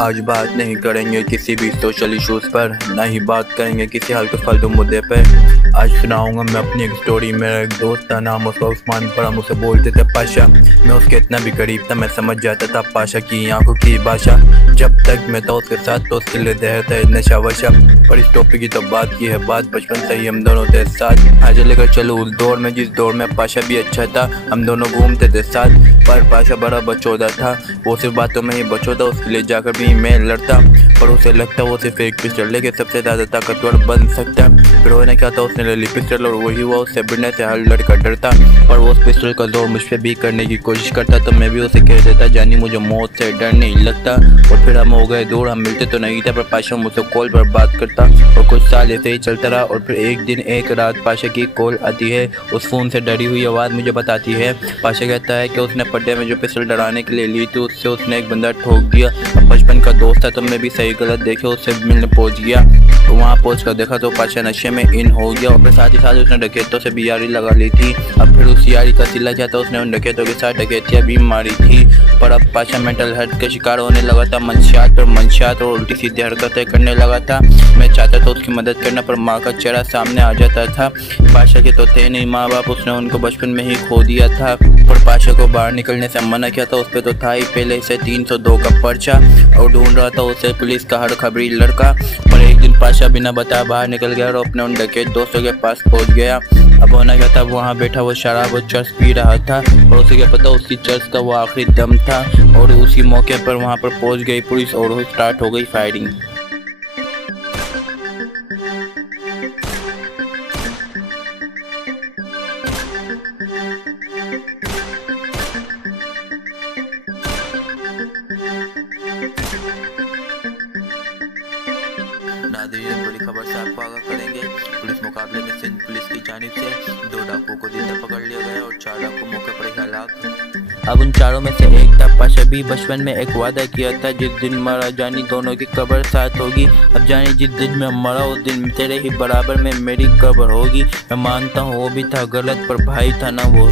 आज बात नहीं करेंगे किसी भी सोशल इश्यूज़ पर, ना ही बात करेंगे किसी हल्के फालतू मुद्दे पर। आज सुनाऊंगा मैं अपनी एक स्टोरी। मेरा एक दोस्त था, नाम उसका उस्मान, पर हम उसे बोलते थे पाशा। मैं उसके इतना भी करीब था, मैं समझ जाता था पाशा की आंखों की भाषा। जब तक मैं था उसके साथ तो उसके लिए जहर था नशा वशा। पर इस टॉपिक की तो बात की है, बात बचपन से ही हम दोनों थे साथ। आज लेकर चलो उस दौर में जिस दौर में पाशा भी अच्छा था, हम दोनों घूमते थे साथ। पर पाशा बड़ा बचौदा था, वो सिर्फ बातों में ही बचौदा, उसके लिए जाकर भी मैं लड़ता। पर उसे लगता वो सिर्फ एक पिस्टल लेके सबसे ज़्यादा ताकतवर बन सकता। फिर होने क्या था, उसने ले ली पिस्टल और वही हुआ, उससे भिड़ने से हर लड़का डरता। पर वो उस पिस्टल का जोर मुझ पे भी करने की कोशिश करता, तो मैं भी उसे कह देता जानी मुझे मौत से डर नहीं लगता। और फिर हम हो गए दूर, हम मिलते तो नहीं थे, पर पाशा मुझसे कॉल पर बात करता। और कुछ साल ऐसे ही चलता रहा। और फिर एक दिन एक रात पाशा की कॉल आती है। उस फ़ोन से डरी हुई आवाज़ मुझे बताती है, पाशा कहता है कि उसने पड्डे में जो पिस्टल डराने के लिए ली थी उससे उसने एक बंदा ठोक दिया। अब बचपन का दोस्त था तो मैं भी सही गलत देखे उससे मिलने पहुंच गया। तो वहाँ पहुँच कर देखा तो पाशा नशे में इन हो गया। और फिर साथ ही साथ उसने डकैतों से भी यारी लगा ली थी। अब फिर उस यारी का सिला जाता, उसने उन डकैतों के साथ डकैतियाँ भी मारी थी। पर अब पाशा मेंटल हेल्थ का शिकार होने लगा था, मंशियात और उल्टी सीधी हरकतें करने लगा था। मैं चाहता था उसकी मदद करना, पर माँ का चेहरा सामने आ जाता था। पाशा के तो थे नहीं माँ बाप, उसने उनको बचपन में ही खो दिया था। पर पाशा को बाहर निकलने से मना किया था, उस पर तो था ही पहले से 302 का पर्चा, और ढूंढ रहा था उसे पुलिस का हर खबरी लड़का। पर एक दिन पाशा बिना बताए बाहर निकल गया और अपने उन डकैत दोस्तों के पास पहुंच गया। अब होना क्या था, वहाँ बैठा वो शराब और चर्च पी रहा था, और उसे क्या पता उसकी चर्च का वो आखिरी दम था। और उसी मौके पर वहाँ पर पहुंच गई पुलिस और स्टार्ट हो गई फायरिंग। नाज़रीन, बड़ी खबर से आपको आगाह करेंगे। पुलिस मुकाबले में सिंध पुलिस की जानिब से 2 डाकुओं को जिंदा पकड़ लिया गया और 4 डाकू मौके पर ही हलाक। अब उन चारों में से एक था पाशा भी। बचपन में एक वादा किया था, जिस दिन मरा जानी दोनों की कब्र साथ होगी। अब जानी जिस दिन मैं मरा उस दिन तेरे ही बराबर में मेरी कब्र होगी। मैं मानता हूँ वो भी था गलत, पर भाई था ना वो।